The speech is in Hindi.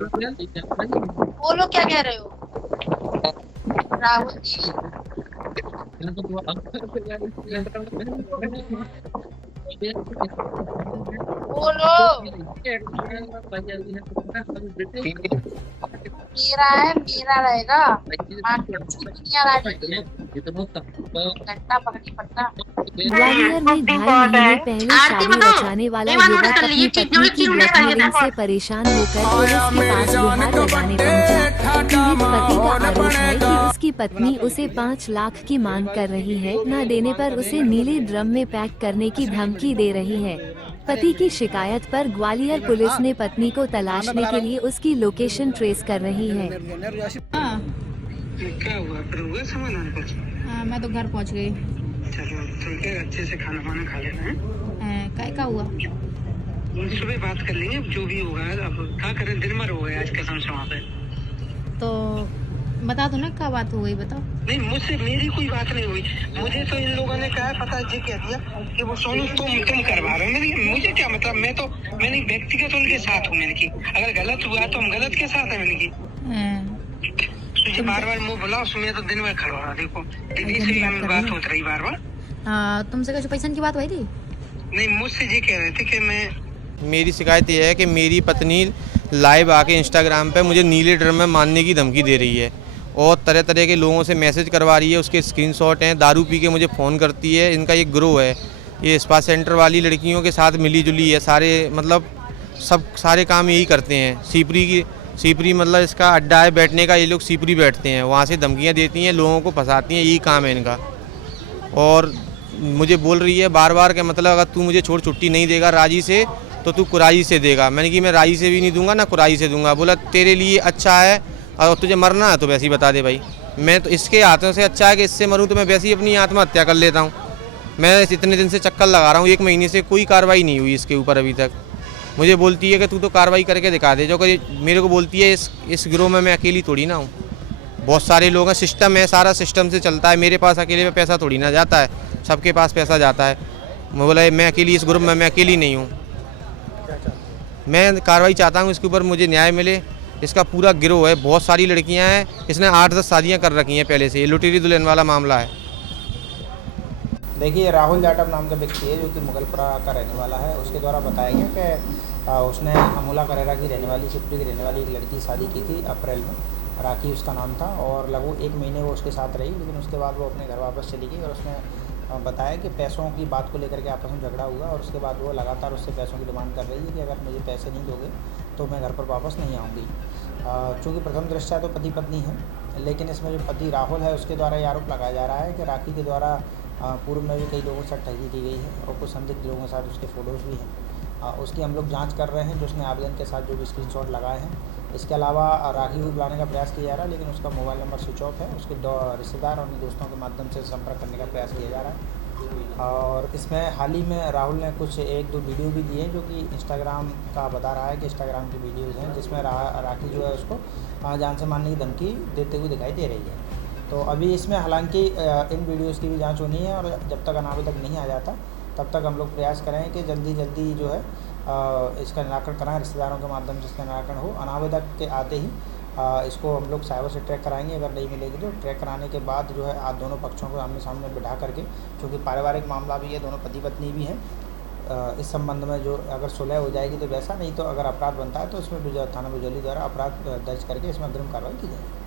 बोलो क्या कह रहे हो राहुल जी। बोलो। मेरा है, मेरा रहेगा। दुनिया रानी घंटा पकड़ी पड़ता। ग्वालियर में ढाई महीने पहले आरती शादी बताओ, रचाने वाला ये मान नोट युवक कर ली, अपनी जो पत्नी की क्यों कर ब्लैकमेलिंग देता। से परेशान होकर आया पुलिस के मेरी पास जान गुहार लगाने कबड्डे पहुंचा। ठाठा पीड़ित पति का माहौल आरोप है बनेगा। कि उसकी पत्नी उसे 5 लाख की मांग कर रही है, न देने पर उसे नीले ड्रम में पैक करने की धमकी दे रही है। पति की शिकायत पर ग्वालियर पुलिस ने पत्नी को तलाशने के लिए उसकी लोकेशन ट्रेस कर रही है। हाँ। क्या हुआ, फिर हुआ समाधान कुछ? हाँ, मैं तो घर पहुंच गई। चलो ठीक है, अच्छे से खाना वाना खा लेना है। काय का हुआ? सुबह बात कर लेंगे, जो भी होगा। अब क्या करें, दिन भर हो गया आज कसम से वहाँ पे। तो बता दो ना क्या बात हो गई, बताओ। नहीं, मुझसे मेरी कोई बात नहीं हुई। मुझे तो इन लोगों ने कहा, पता जी कह दिया कि वो सोनू तुम करवा रहे हो। मैंने मुझे क्या मतलब, मैंने व्यक्तिगत उनके साथ हूँ। मैंने की अगर गलत हुआ तो हम गलत के साथ है। मैंने की तुझे बार बार मुँह बुलाओ, सुनिए तो दिन भर खड़ा रहा। देखो दीदी से भी बात होती रही बार बार। तुमसे कुछ पैसा की बात हुई थी? नहीं, मुझसे ये कह रहे थे कि मैं, मेरी शिकायत ये है कि मेरी पत्नी लाइव आके इंस्टाग्राम पे मुझे नीले ड्रम में मारने की धमकी दे रही है और तरह तरह के लोगों से मैसेज करवा रही है। उसके स्क्रीनशॉट हैं, दारू पी के मुझे फ़ोन करती है। इनका ये ग्रोह है, ये स्पा सेंटर वाली लड़कियों के साथ मिली जुली है। सारे मतलब सारे काम यही करते हैं। सीपरी मतलब इसका अड्डा है बैठने का, ये लोग सीपरी बैठते हैं, वहाँ से धमकियाँ देती हैं, लोगों को फंसाती हैं, यही काम है इनका। और मुझे बोल रही है बार बार कि मतलब अगर तू मुझे छोड़ छुट्टी नहीं देगा राजी से तो तू कुराई से देगा। मैंने कि मैं राजी से भी नहीं दूंगा ना कुराई से दूंगा। बोला तेरे लिए अच्छा है और तुझे मरना है तो वैसे ही बता दे भाई। मैं तो इसके हाथों से अच्छा है कि इससे मरूं तो मैं वैसे ही अपनी आत्महत्या कर लेता हूं। मैं इतने दिन से चक्कर लगा रहा हूं, 1 महीने से कोई कार्रवाई नहीं हुई इसके ऊपर अभी तक। मुझे बोलती है कि तू तो कार्रवाई करके दिखा दे। जो कि मेरे को बोलती है इस गिरोह में मैं अकेली थोड़ी ना हूँ, बहुत सारे लोग हैं, सिस्टम है, सारा सिस्टम से चलता है। मेरे पास अकेले में पैसा थोड़ी ना जाता है, सबके पास पैसा जाता है। मैं बोला मैं अकेली इस ग्रुप में मैं अकेली नहीं हूँ। मैं कार्रवाई चाहता हूँ इसके ऊपर, मुझे न्याय मिले। इसका पूरा गिरोह है, बहुत सारी लड़कियाँ हैं, इसने 8-10 शादियाँ कर रखी हैं पहले से। ये लुटेरी दुल्हन वाला मामला है। देखिए, राहुल जाटव नाम का व्यक्ति है जो कि मुगलपुरा का रहने वाला है। उसके द्वारा बताया गया कि उसने अमूला करेरा की रहने वाली, शिवपुरी की रहने वाली एक लड़की शादी की थी अप्रैल में। राखी उसका नाम था और लगभग 1 महीने वो उसके साथ रही, लेकिन उसके बाद वो अपने घर वापस चली गई। और उसने बताया कि पैसों की बात को लेकर के आपस में झगड़ा हुआ और उसके बाद वो लगातार उससे पैसों की डिमांड कर रही है कि अगर मुझे पैसे नहीं दोगे तो मैं घर पर वापस नहीं आऊँगी। चूँकि प्रथम दृष्टया तो पति पत्नी है, लेकिन इसमें जो पति राहुल है उसके द्वारा ये आरोप लगाया जा रहा है कि राखी के द्वारा पूर्व में भी कई लोगों के साथ ठगी की गई है और कुछ संदिग्ध लोगों के साथ उसके फ़ोटोज़ भी हैं। उसकी हम लोग जांच कर रहे हैं, जो उसने आवेदन के साथ जो भी स्क्रीनशॉट लगाए हैं। इसके अलावा राखी को बुलाने का प्रयास किया जा रहा है, लेकिन उसका मोबाइल नंबर स्विच ऑफ है। उसके रिश्तेदार और अपने दोस्तों के माध्यम से संपर्क करने का प्रयास किया जा रहा है। और इसमें हाल ही में राहुल ने कुछ 1-2 वीडियो भी दिए जो कि इंस्टाग्राम का बता रहा है कि इंस्टाग्राम की वीडियोज़ हैं जिसमें राखी जो है उसको जान से मारने की धमकी देते हुए दिखाई दे रही है। तो अभी इसमें हालांकि इन वीडियोज़ की भी जांच होनी है और जब तक अनावेदक नहीं आ जाता तब तक हम लोग प्रयास करें कि जल्दी जो है इसका निराकरण कराएं, रिश्तेदारों के माध्यम से इसका निराकरण हो। अनावेदक के आते ही इसको हम लोग साइबर से ट्रैक कराएंगे। अगर नहीं मिलेगी तो ट्रैक कराने के बाद जो है आप दोनों पक्षों को आमने सामने बिठा करके, क्योंकि पारिवारिक मामला भी है, दोनों पति पत्नी भी हैं, इस संबंध में जो अगर सुलह हो जाएगी तो वैसा, नहीं तो अगर अपराध बनता है तो इसमें थाना बिजौली द्वारा अपराध दर्ज करके इसमें अग्रिम कार्रवाई की जाएगी।